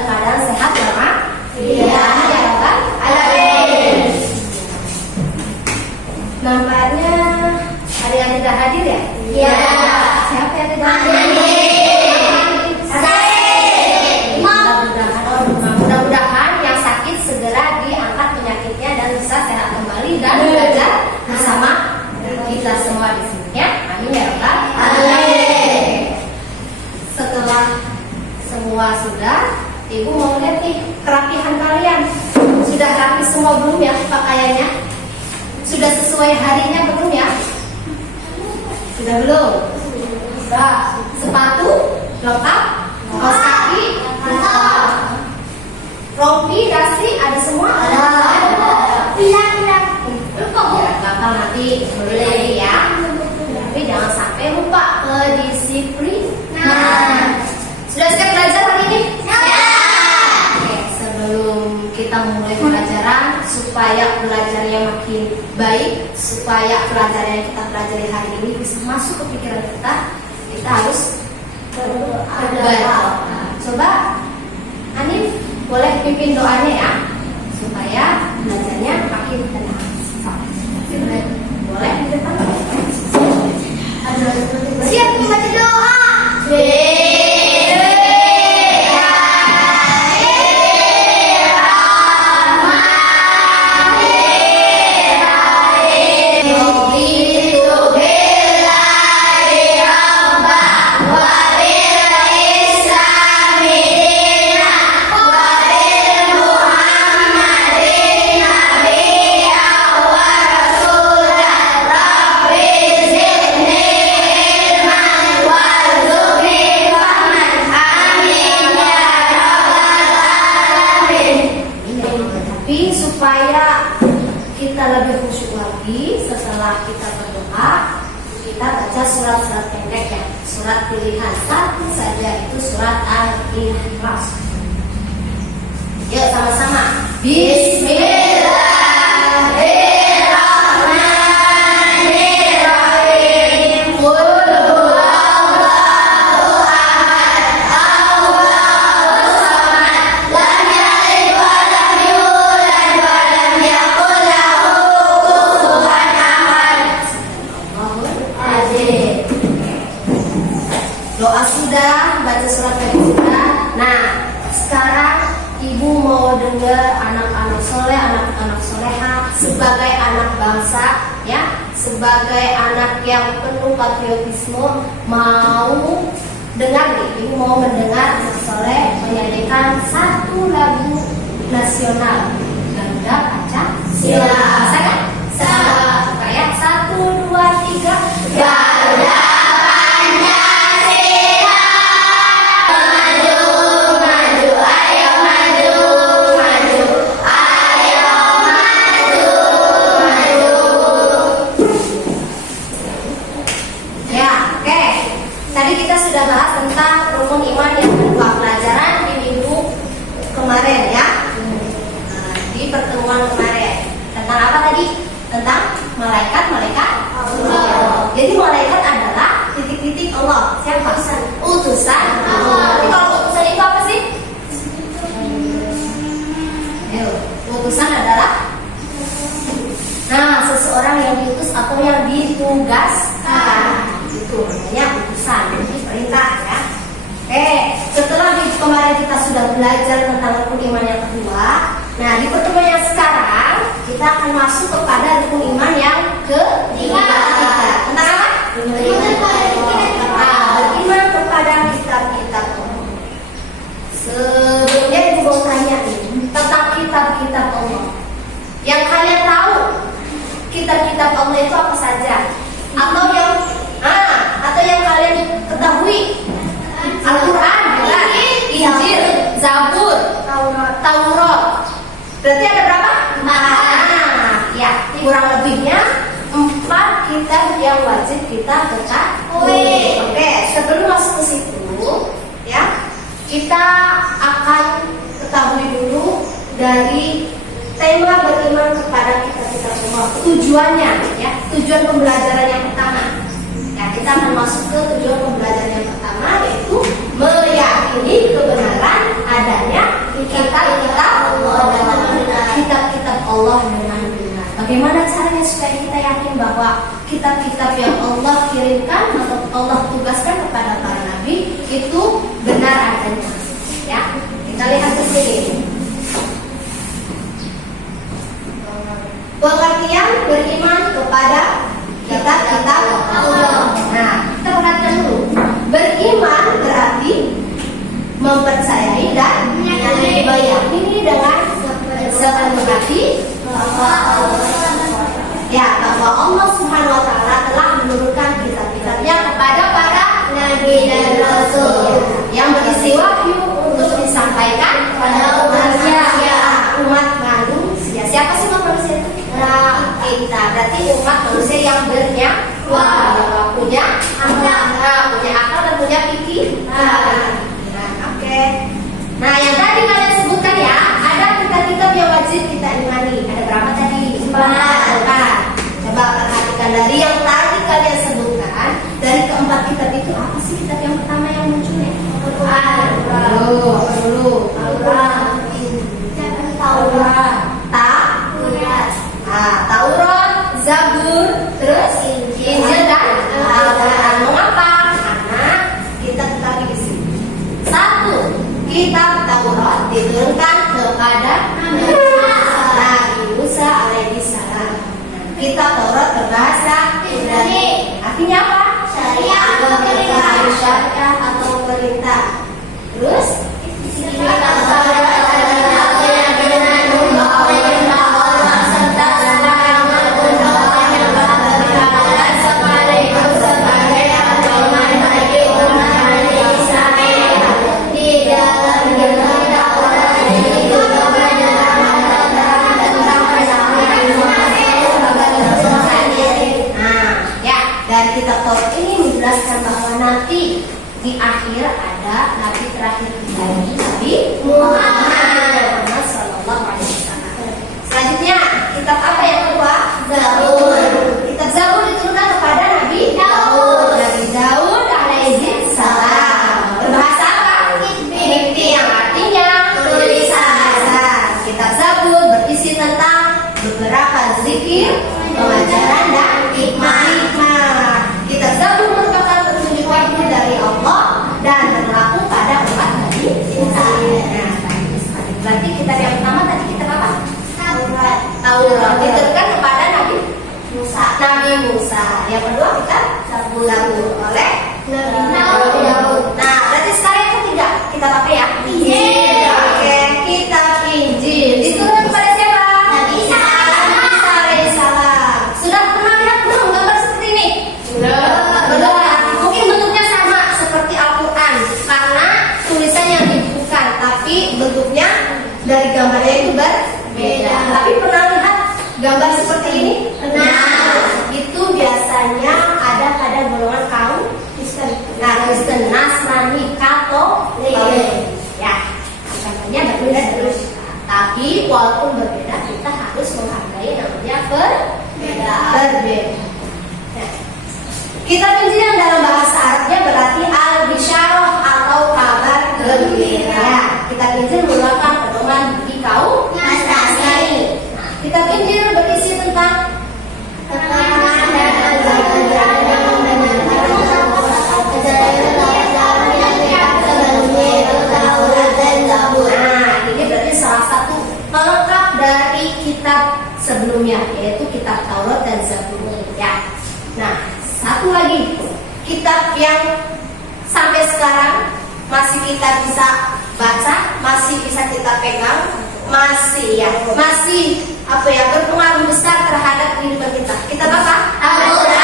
keadaan sehat ya, Mak? Iya. Ya, Rabbal Alamin. Nampaknya ada yang tidak hadir ya? Iya. Siapa yang tidak hadir? Mudah-mudahan yang sakit segera diangkat penyakitnya dan bisa sehat kembali dan belajar bersama kita semua di sini ya. Amin ya Rabbal Alamin. Setelah semua sudah, Ibu mau lihat nih kerapihan kalian. Sudah rapi semua belum ya pakaiannya? Sudah sesuai harinya belum ya? Sudah belum? Sudah. Sepatu lengkap? Kaos kaki lengkap? Rompi, dasi ada semua? Ada. Bilang. Ya, gampang nanti boleh ya. Tapi jangan sampai lupa kedisiplinan. Sudah siap belajar hari ini? Oke, sebelum kita mulai pelajaran, supaya belajarnya makin baik, supaya pelajaran yang kita pelajari hari ini bisa masuk ke pikiran kita harus berdoa. Coba Anif boleh pimpin doanya ya, supaya belajarnya makin tenang. Boleh di depan? Siap membaca doa. Supaya kita lebih khusyuk lagi setelah kita berdoa, kita baca surat-surat pendek ya, surat pilihan satu saja, itu surat Al-Ikhlas. Yuk sama-sama. Bismillahirrahmanirrahim. Qul huwallahu ahad, Allahus samad, lam yalid wa lam yulad wa lam yakul lahu kufuwan ahad. Azim. Doa sudah, baca surat tadi sudah. Nah, sekarang Ibu mau dengar anak-anak soleh, anak-anak soleha sebagai anak bangsa, ya, sebagai anak yang penuh patriotisme, mau dengar nih, Ibu mau mendengar anak soleh menyanyikan satu lagu nasional. Garuda Pancasila. Bisa kan? Bisa. Kayak 1, 2, 3. Garuda Pancasila. Maju, maju, ayo maju, maju, ayo maju, maju. Ya, oke. Tadi kita sudah bahas tentang rukun iman yang kedua, pelajaran di minggu kemarin ya. Di pertemuan kemarin tentang apa tadi? Tentang malaikat Allah. Jadi malaikat adalah titik-titik Allah. Siapa? Utusan Allah. Jadi kalau utusan itu apa sih? Ayo, utusan adalah seseorang yang diutus atau yang ditugaskan. Itu namanya utusan. Jadi perintah ya. Setelah kemarin kita sudah belajar tentang rukun iman yang kedua. Nah, di pertemuan yang sekarang kita akan masuk kepada rukun iman yang ketiga. Tentang apa? Beriman kepada kitab-kitab Allah. Sebelumnya Ibu mau tanya nih tentang kitab-kitab Allah. Yang kalian tahu kitab-kitab Allah itu apa saja? Atau yang kalian ketahui? Al-Quran, Injil, Zabur, Taurat. Berarti ada berapa? 4. Ya, kurang lebihnya 4 kitab yang wajib kita ketahui. Oke, sebelum masuk ke situ, ya, kita akan ketahui dulu dari tema beriman kepada kitab-kitab Allah. Tujuannya, ya, tujuan pembelajaran yang pertama. Ya, kita akan masuk ke tujuan pembelajaran yang pertama, yaitu meyakini kebenaran adanya yang Allah kirimkan atau Allah tugaskan kepada para nabi itu benar adanya. Ya, kita lihat ke sini. Pengertian beriman kepada kitab-kitab Allah. Nah, kita perhatikan dulu. Beriman berarti mempercayai dan meyakini dengan sepenuh hati bahwa Allah Subhanahu wa taala telah menurunkan kitab-kitabnya kepada para nabi dan rasul yang berisi wahyu untuk disampaikan kepada umat manusia. Siapa sih umat manusia itu? Kita. Berarti umat manusia yang bernyawa, punya akal dan punya pikiran. Oke. Nah, yang tadi kalian sebutkan ya, ada kitab-kitab yang wajib kita imani. Ada berapa tadi? 4. Coba perhatikan dari yang tadi kalian sebutkan, dari keempat kitab itu apa sih kitab yang pertama yang munculnya? Taurat, Zabur, terus Injil dan Al-Quran. Mengapa? Karena kita ketahui di sini. 1. Kitab Taurat diturunkan kepada Nabi Musa alaihissalam. Kitab Taurat berbahasa Ibrani. Artinya apa? Syariat atau perintah. Terus kitab Taurat ini menjelaskan bahwa nanti di akhir ada nabi terakhir Nabi Muhammad sallallahu alaihi wasallam. Selanjutnya, kitab apa yang kedua? Zabur. Kitab Zabur diturunkan kepada Nabi Daud. Nabi Daud alaihi salam. Berbahasa apa? Qibti, yang artinya tulisan. Kitab Zabur berisi tentang beberapa zikir, pengajaran dan hikmah. Kitab Zabur merupakan petunjuk wahyu dari Allah dan berlaku pada umat Nabi Musa. Berarti kitab yang pertama tadi kitab apa? Taurat. Diturunkan kepada Nabi Musa. Yang kedua kitab Zabur oleh Nabi Daud. Nah, berarti sekarang yang ketiga kitab apa ya? Injil. Oke, kitab Injil diturunkan kepada siapa? Nabi Isa alaihissalam. Sudah pernah lihat belum gambar seperti ini? Mungkin bentuknya sama seperti Al-Quran karena tulisan yang dibukukan, tapi bentuknya dari gambarnya itu berbeda. Tapi pernah lihat gambar seperti ini? Pernah. Itu biasanya ada pada golongan kaum Kristen, Nasrani, Katolik. Ya, gambarnya berbeda terus. Tapi walaupun berbeda, kita harus menghargai namanya berbeda. Kitab Injil yang dalam bahasa Arabnya berarti al-bisyarah atau kabar gembira. Kitab Injil merupakan pedoman bagi kaum Nasrani. Kitab Injil berisi tentang ini berarti salah satu pelengkap dari kitab sebelumnya, yaitu kitab Taurat dan Zabur. Ya. Nah, satu lagi kitab yang sampai sekarang masih kita bisa baca, masih bisa kita pegang, masih berpengaruh besar terhadap kehidupan kita. Kitab apa? Al-Quran.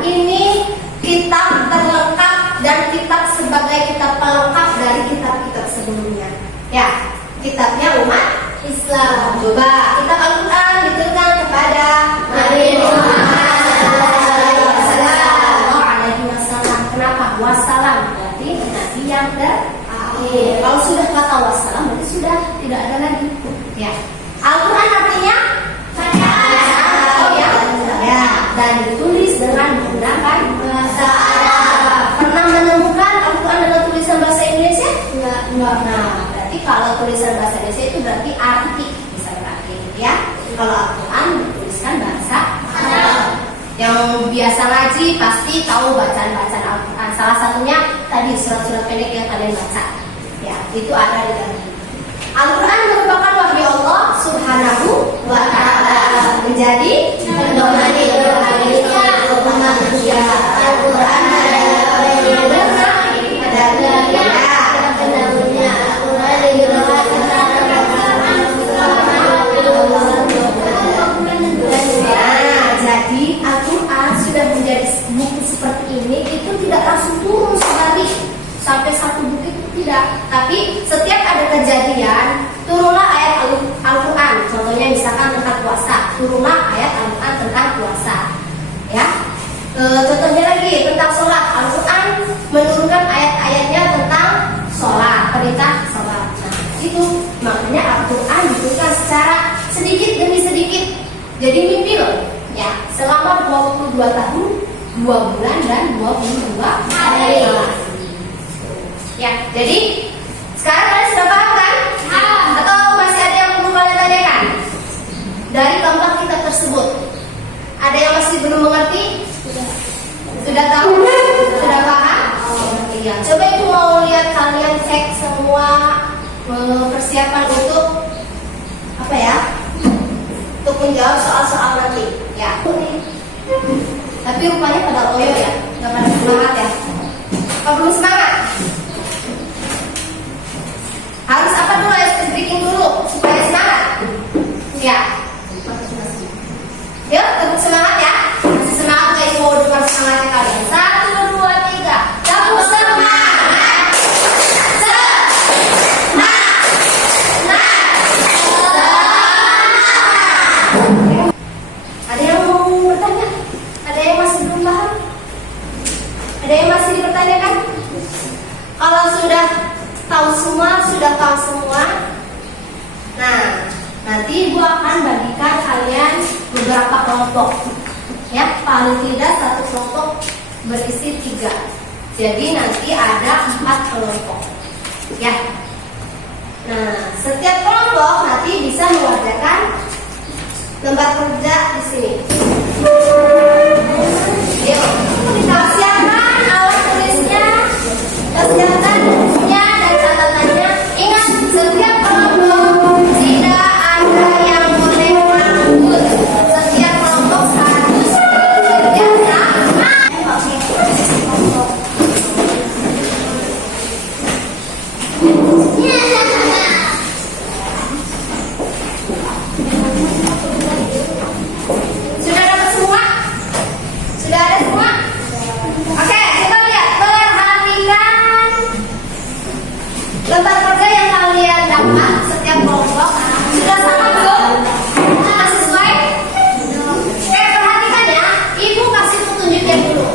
Ini kitab terlengkap dan kitab sebagai kitab pelengkap dari kitab-kitab sebelumnya. Ya, kitabnya umat Islam. Coba kitab Al-Quran diturunkan kepada Nabi Muhammad. Wassalam berarti Nabi yang terakhir. Kalau sudah kata wassalam berarti sudah tidak ada lagi. Ya. Al-Quran artinya ya, dan ditulis dengan menggunakan bahasa Arab. Pernah menemukan Al-Quran dengan tulisan bahasa Indonesia? Enggak. Nah, berarti kalau tulisan bahasa Indonesia itu berarti arti bisa berarti ya. Kalau Al-Quran dituliskan bahasa Arab. Yang biasa ngaji pasti tahu bacaan-bacaan Al-Quran. Salah satunya tadi surat-surat pendek yang kalian baca. Ya, itu ada di dalam. Al-Quran merupakan wahyu Allah Subhanahu wa Ta'ala, menjadi pedoman hidup manusia. Al-Quran adalah yang benar dan jadi Al-Quran sudah menjadi buku seperti ini, itu tidak langsung turun sehari sampai satu buku, itu tidak. Tapi setiap ada kejadian, turunlah ayat Al-Quran. Contohnya misalkan tentang puasa, turunlah ayat Al-Quran tentang puasa. Ya, contohnya lagi tentang sholat, Al-Quran menurunkan ayat-ayatnya tentang sholat, perintah sholat. Nah, itu makanya Al-Quran diturunkan secara sedikit demi sedikit. Jadi mimpi loh, ya, selama 22 tahun, 2 bulan dan 22 hari. Ya, jadi sekarang kalian sudah paham kan? Atau masih ada yang perlu kalian tanyakan dari keempat kitab tersebut? Ada yang masih belum mengerti? Sudah tahu? Sudah paham? Iya. Coba itu mau lihat kalian cek semua persiapan untuk apa ya? Untuk menjawab soal-soal nanti. Ya. Tapi rupanya pada loyo ya, nggak pada semangat ya. Kalau belum semangat, harus apa dulu? Ice breaking dulu supaya semangat. Ya. Yuk, tepuk semangat ya. Masih semangat guys, mau dengar semangatnya kalian. 1, 2, 3. Tepuk semangat. Ada yang mau bertanya? Ada yang masih belum paham? Ada yang masih dipertanyakan? Kalau sudah tahu semua, sudah tahu semua, nah nanti Ibu akan bagikan kalian beberapa kelompok. Ya, paling tidak satu kelompok berisi 3. Jadi nanti ada 4 kelompok. Ya. Nah, setiap kelompok nanti bisa mengerjakan lembar kerja di sini. Yuk, siapkan alat tulisnya, kesehatan bukunya dan catatannya. Ingat, setiap kelompok tidak ada yang boleh nganggur. Setiap kelompok harus bekerja sama. Sudah dapat semua? Sudah ada semua? Oke, coba lihat, perhatikan lembar kerja yang kalian dapat setiap kelompok. Sudah sama belum? Sudah sesuai? Perhatikan ya, Ibu kasih petunjuknya dulu.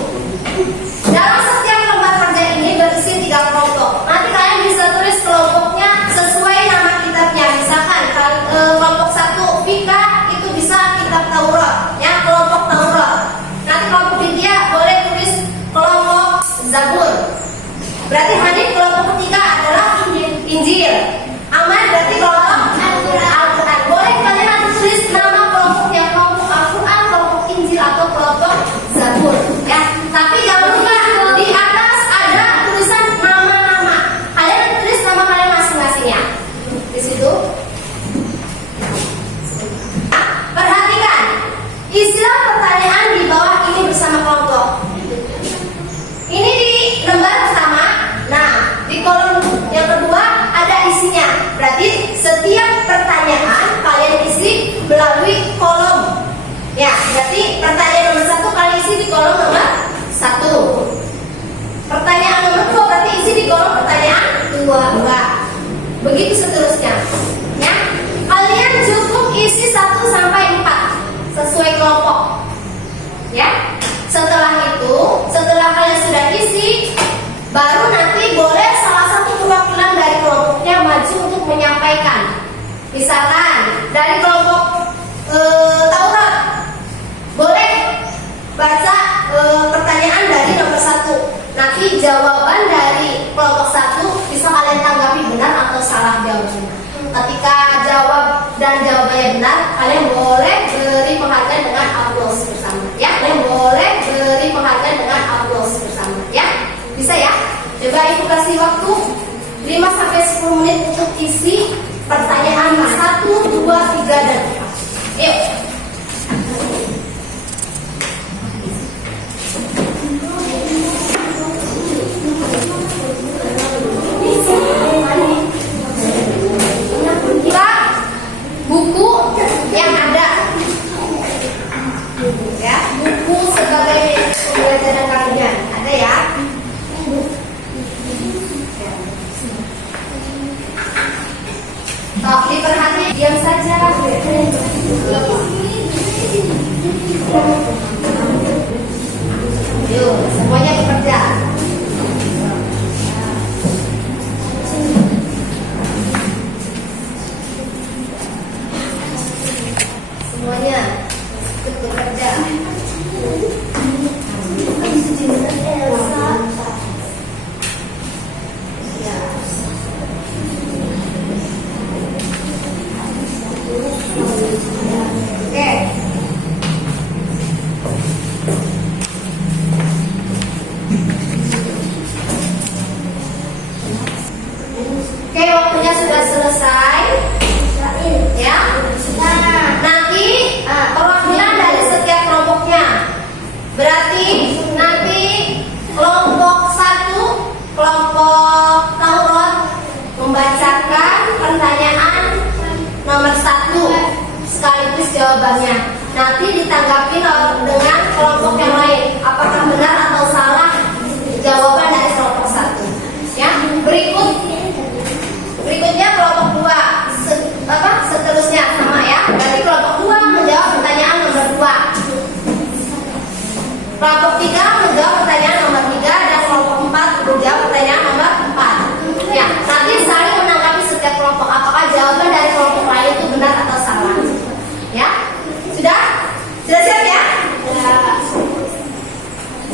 Dalam setiap lembar kerja ini berisi 3 kelompok. Nanti kalian bisa tulis kelompoknya sesuai nama kitabnya. Misalkan kelompok 1 Fika itu bisa kitab Taurat, ya, kelompok Taurat. Nanti kelompok India boleh tulis kelompok Zabur. Berarti Hanif kelompok ketiga adalah Injil. Aman berarti kelompok Al-Quran. Boleh kalian nanti tulis nama kelompoknya, kelompok Al-Quran, kelompok Injil atau kelompok Zabur. Ya, tapi jangan lupa di atas ada tulisan nama-nama. Kalian tulis nama kalian masing-masing ya. Di situ. Perhatikan istilah pertanyaan di bawah ini bersama kelompok. Ini di lembar pertama. Nah, di kolom yang kedua ada isinya. Berarti setiap pertanyaan kalian isi melalui kolom. Ya, berarti pertanyaan nomor 1 kalian isi di kolom nomor 1. Pertanyaan nomor 2 berarti isi di kolom pertanyaan 2. Begitu seterusnya. Ya, kalian cukup isi 1 sampai 4 sesuai kelompok. Ya. Setelah itu, setelah kalian sudah isi, baru nanti boleh salah satu perwakilan dari kelompoknya maju untuk menyampaikan. Misalkan dari kelompok Taurat, boleh baca pertanyaan dari nomor 1. Nanti jawaban dari kelompok 1 bisa kalian tanggapi benar atau salah jawabannya. Ketika jawab dan jawabannya benar, kalian boleh beri penghargaan dengan aplaus bersama. Ya, kalian boleh Bisa ya? Coba Ibu kasih waktu 5-10 menit untuk isi pertanyaan 1, 2, 3, dan 4. Yuk. Kita buku yang ada, ya, buku sebagai pembelajaran kalian ada ya. Sok diperhatikan, diam saja. Yuk, semuanya bekerja. Semuanya ikut bekerja. Oke, waktunya sudah selesai. Ya. Nanti perwakilan dari setiap kelompoknya. Berarti nanti kelompok 1, kelompok Taurat membacakan pertanyaan nomor 1 sekaligus jawabannya. Nanti ditanggapi dengan kelompok yang lain. Apakah benar atau salah jawaban dari kelompok 1. Ya, berikutnya kelompok 2 seterusnya sama ya. Berarti kelompok 2 menjawab pertanyaan nomor 2. Kelompok 3 menjawab pertanyaan nomor 3 dan kelompok 4 menjawab pertanyaan nomor 4. Ya, nanti saling menanggapi setiap kelompok apakah jawaban dari kelompok lain itu benar atau salah. Ya, sudah siap ya?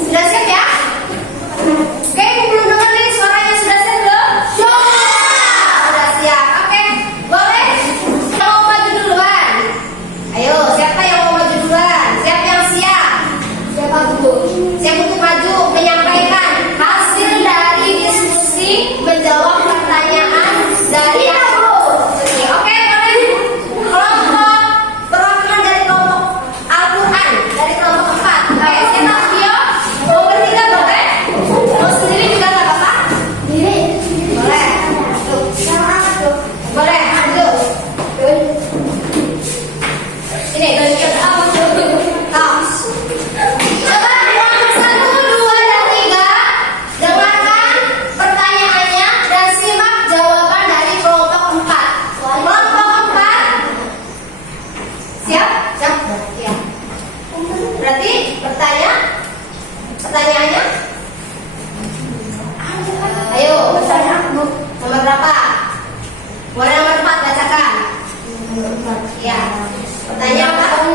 Sudah siap ya? Oke, belum dengar nih suaranya, sudah siap belum? Sudah siap. Oke, boleh? Yang mau maju duluan? Ayo, siapa yang mau maju duluan? Siapa yang siap? Siapa Bu? Siap untuk maju menyampaikan hasil dari diskusi menjawab pertanyaan dari Oke, boleh? Kelompok perwakilan dari kelompok Al-Quran dari kelompok 4. Oke, siapa Vio? Mau bertiga boleh? Mau sendiri juga nggak apa-apa? Boleh. Boleh, maju. Ini coba kelompok 1, 2, dan 3 dengarkan pertanyaannya dan simak jawaban dari kelompok 4. Kelompok 4 siap? Siap? Ya. Berarti pertanyaannya? Ayo, nomor berapa? Mulai nomor 4 bacakan. Ya. Pertanyaan apa?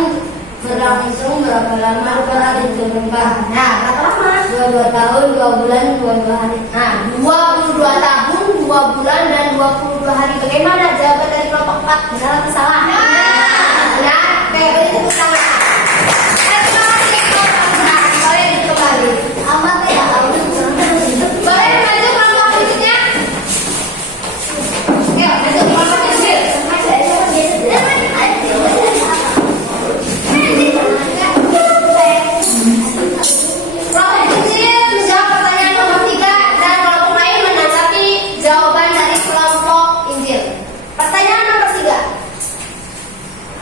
Berapa lama berada di Lembah? Nah, berapa lama? 22 tahun, 2 bulan, 22 hari. Nah, 22 tahun, 2 bulan, dan 22 hari. Bagaimana jawaban dari kelompok 4? Benar atau salah? Benar. Oke, beri tepuk tangan. Terima kasih kelompok 4. Boleh dikembali. Amat ya. Boleh maju kelompok berikutnya? Yuk, maju kelompok kecil. Kelompok kecil menjawab pertanyaan nomor 3 dan kelompok lain menanggapi jawaban dari kelompok Injil. Pertanyaan nomor 3.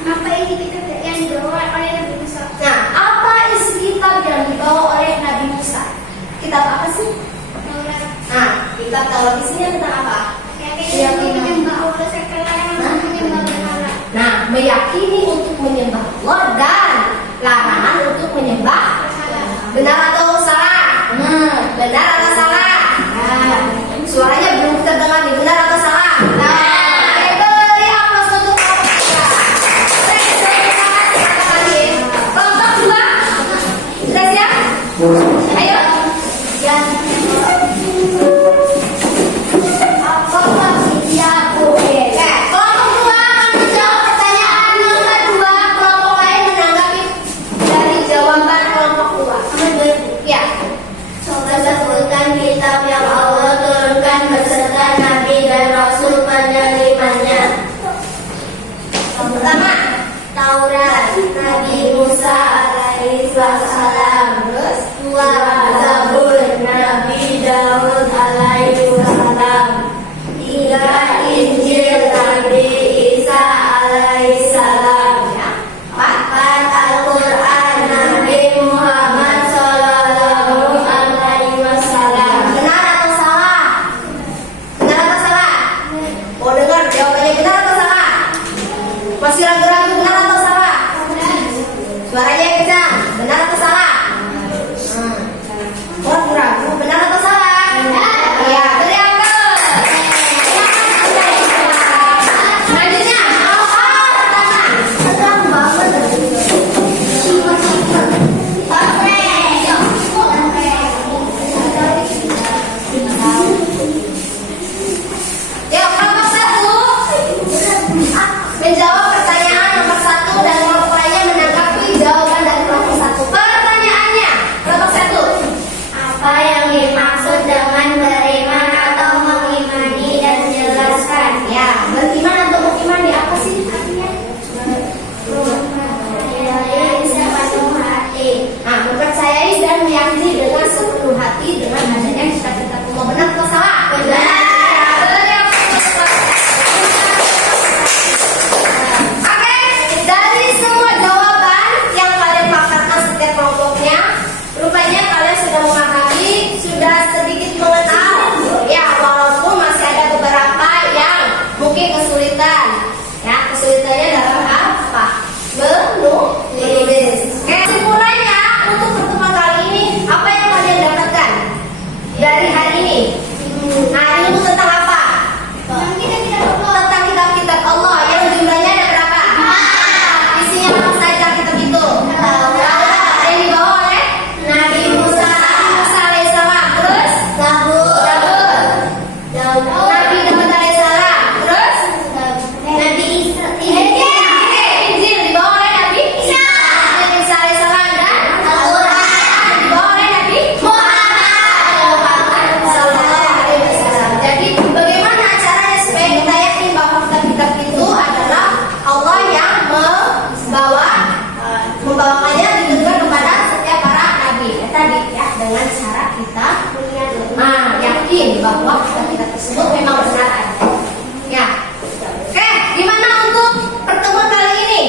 Apa isi kitab yang dibawa oleh Nabi Musa? Nah, apa isi kitab yang dibawa oleh Nabi Musa? Kitab apa sih? Taurat. Nah, kitab Taurat isinya tentang apa? Yakini menyembah Allah sekalian menyembah berhala. Nah, meyakini untuk menyembah Allah dan larangan untuk menyembah. Benar atau salah? Benar atau salah? Nah, suaranya belum terdengar nih. Benar atau salah? Nah, beri aplaus untuk kelompok 3. Kelompok 2 sudah siap? Ayo. Ya. Kelompok 2 akan menjawab pertanyaan nomor 2. Kelompok lain menanggapi Ya, beriman atau mengimani apa sih artinya? Nah, mempercayai dan meyakini dengan sepenuh hati dengan adanya cita-cita Allah. Benar atau salah? Benar. Oke, dari semua jawaban yang kalian paparkan setiap kelompoknya, rupanya kalian sudah memahami, sudah sedikit mengenal. Ya, walaupun masih ada beberapa yang mungkin kesulitan. Ya, kesulitannya dalam apa? Menulis. Oke, kesimpulannya untuk pertemuan kali ini, apa yang kalian dapatkan dari hari ini? Nah, ilmu tentang apa? Tentang kitab-kitab Allah yang jumlahnya ada berapa? Isinya apa saja kitab itu? Yang dibawa oleh Nabi Musa alaihissalam. Terus Zabur. Nabi Daud alaihissalam. Terus Nabi Injil dibawa oleh Nabi Isa alaihissalam dan Al-Quran dibawa oleh Nabi Muhammad sallallahu alaihi wasallam. Jadi bagaimana caranya supaya kita yakin bahwa kitab itu adalah Allah yang membawakannya ditujukan kepada setiap para nabi. Tadi ya, dengan cara kita yakin bahwa kitab tersebut memang benar ada. Ya. Oke, gimana untuk pertemuan kali ini?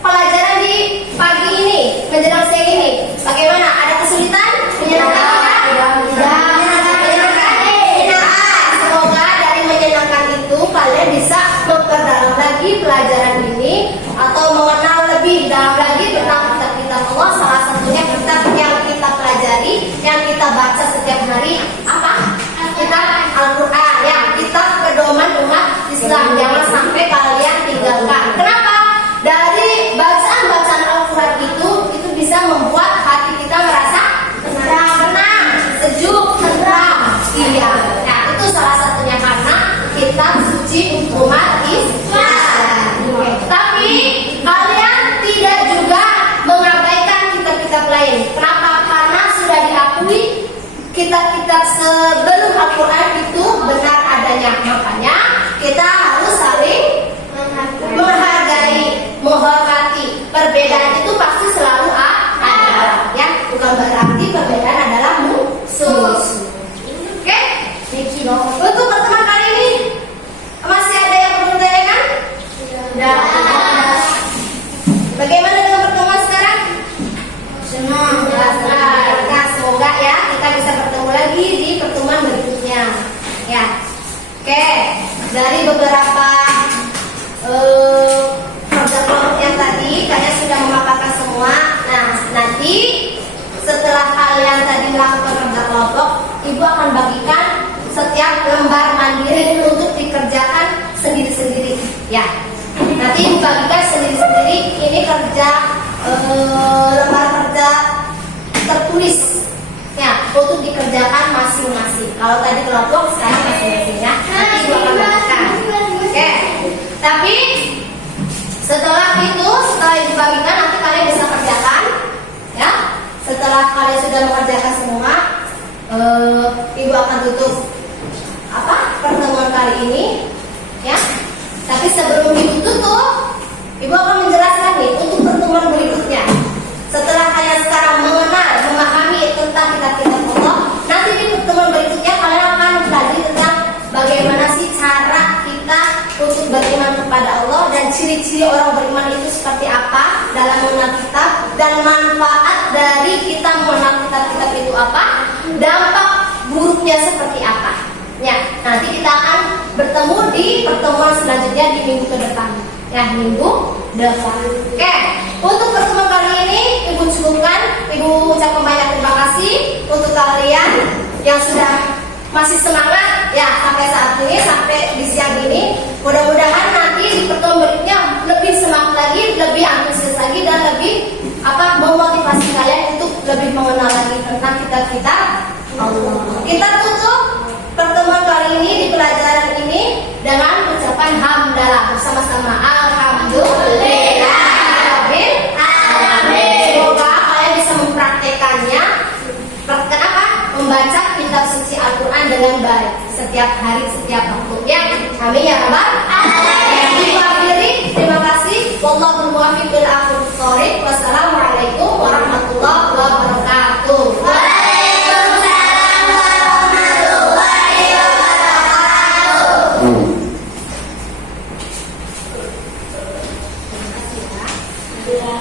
Pelajaran di pagi ini, menjelang siang ini. Bagaimana? Ada kesulitan? Menyenangkan tidak? Menyenangkan. Semoga dari menyenangkan itu kalian bisa memperdalam lagi pelajaran ini atau mengenal lebih dalam lagi tentang kitab-kitab Allah. Salah satunya kitab yang kita pelajari, yang kita baca setiap hari, apa? Kitab Al-Quran, ya, kitab pedoman umat Islam. Jangan sampai kalian tinggalkan. Kenapa? Dari bacaan Al-Quran itu bisa membuat hati kita merasa tenang, sejuk, tentram. Iya. Nah, itu salah satunya karena kitab suci umat Islam. Tapi kalian tidak juga mengabaikan kitab-kitab lain. Kenapa? Karena sudah diakui kitab-kitab sebelum Al-Quran itu benar adanya. Makanya kita harus saling menghargai, menghormati. Perbedaan itu pasti selalu ada, ya. Bukan berarti perbedaan adalah musuh. Oke? Untuk pertemuan kali ini masih ada yang perlu ditanyakan? Sudah. Bagaimana dengan pertemuan sekarang? Senang. Nah, semoga ya kita bisa bertemu lagi di pertemuan berikutnya. Ya. Oke. Dari beberapa kerja kelompok yang tadi kalian sudah memaparkan semua. Nah, nanti setelah kalian tadi melakukan kerja kelompok, ibu akan bagikan setiap lembar mandiri untuk dikerjakan sendiri-sendiri. Ya. Nanti ibu bagikan sendiri-sendiri. Ini kerja lembar kerja tertulis. Ya, untuk dikerjakan masing-masing. Kalau tadi kelompok, sekarang masing-masing ya. Nanti ibu akan bagikan. Oke. Tapi setelah ibu bagikan, nanti kalian bisa kerjakan. Ya. Setelah kalian sudah mengerjakan semua, ibu akan tutup pertemuan kali ini. Ya. Tapi sebelum ibu tutup, ibu akan menjelaskan nih untuk pertemuan berikutnya. Setelah kalian sekarang mengenal, memahami tentang kitab-kitab Allah, nanti di pertemuan berikutnya kalian akan belajar tentang bagaimana sih cara kita untuk beriman kepada Allah dan ciri-ciri orang beriman itu seperti apa dalam mengenal kitab, dan manfaat dari kita mengenal kitab-kitab itu apa, dampak buruknya seperti apa. Ya, nanti kita akan bertemu di pertemuan selanjutnya di minggu ke depan. Ya, minggu depan. Oke, untuk pertemuan kali ini ibu cukupkan. Ibu ucapkan banyak terima kasih untuk kalian yang sudah masih semangat ya sampai saat ini, sampai di siang ini. Mudah-mudahan nanti di pertemuan berikutnya lebih semangat lagi, lebih antusias lagi, dan lebih memotivasi kalian untuk lebih mengenal lagi tentang kitab-kitab Allah. Kita tutup pertemuan kali ini di pelajaran ini dengan ucapan hamdalah bersama-sama. Alhamdulillah. Semoga kalian bisa mempraktekannya. Kenapa? Membaca kitab suci Al-Quran dengan baik setiap hari, setiap waktu. Ya, amin ya rabbal alamin. Terima kasih ya.